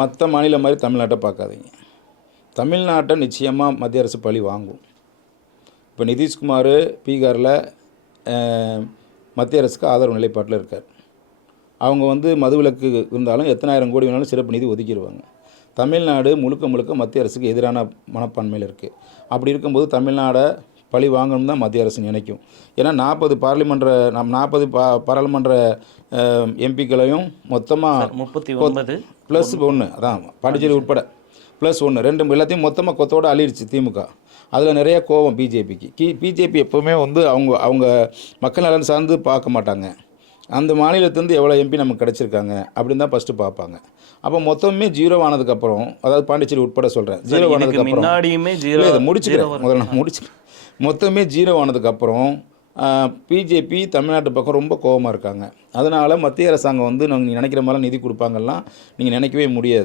மற்ற மாநிலம் மாதிரி தமிழ்நாட்டை பார்க்காதீங்க. தமிழ்நாட்டை நிச்சயமாக மத்திய அரசு பழி வாங்கும். இப்போ நிதிஷ்குமார் பீகாரில் மத்திய அரசுக்கு ஆதரவு நிலைப்பாட்டில் இருக்கார். அவங்க மதுவிலக்கு இருந்தாலும் எத்தனாயிரம் கோடி வேணாலும் சிறப்பு நிதி ஒதுக்கிடுவாங்க. தமிழ்நாடு முழுக்க முழுக்க மத்திய அரசுக்கு எதிரான மனப்பான்மையில் இருக்குது. அப்படி இருக்கும்போது தமிழ்நாடை பழி வாங்கணும் தான் மத்திய அரசு நினைக்கும். ஏன்னா 40 பாராளுமன்ற எம்பிக்களையும் மொத்தமாக 39 ப்ளஸ் 1 அதான் பாண்டிச்சேரி உட்பட ப்ளஸ் 1 2 எல்லாத்தையும் மொத்தமாக கொத்தோடு அழிடுச்சு திமுக. அதில் நிறைய கோபம் பிஜேபிக்கு. பிஜேபி எப்போவுமே அவங்க மக்கள் நலன் சார்ந்து பார்க்க மாட்டாங்க. அந்த மாநிலத்திலேருந்து எவ்வளோ எம்பி நமக்கு கிடச்சிருக்காங்க அப்படின்னு தான் ஃபஸ்ட்டு பார்ப்பாங்க. அப்போ மொத்தமே ஜீரோ ஆனதுக்கப்புறம், அதாவது பாண்டிச்சேரி உட்பட சொல்கிறேன், ஜீரோ ஆனதுக்கப்புறம் மொத்தமே ஜீரோ ஆனதுக்கப்புறம் பிஜேபி தமிழ்நாட்டு பக்கம் ரொம்ப கோபமாக இருக்காங்க. அதனால் மத்திய அரசாங்கம் நீங்கள் நினைக்கிற மாதிரிலாம் நிதி கொடுப்பாங்கலாம் நீங்கள் நினைக்கவே முடியாது.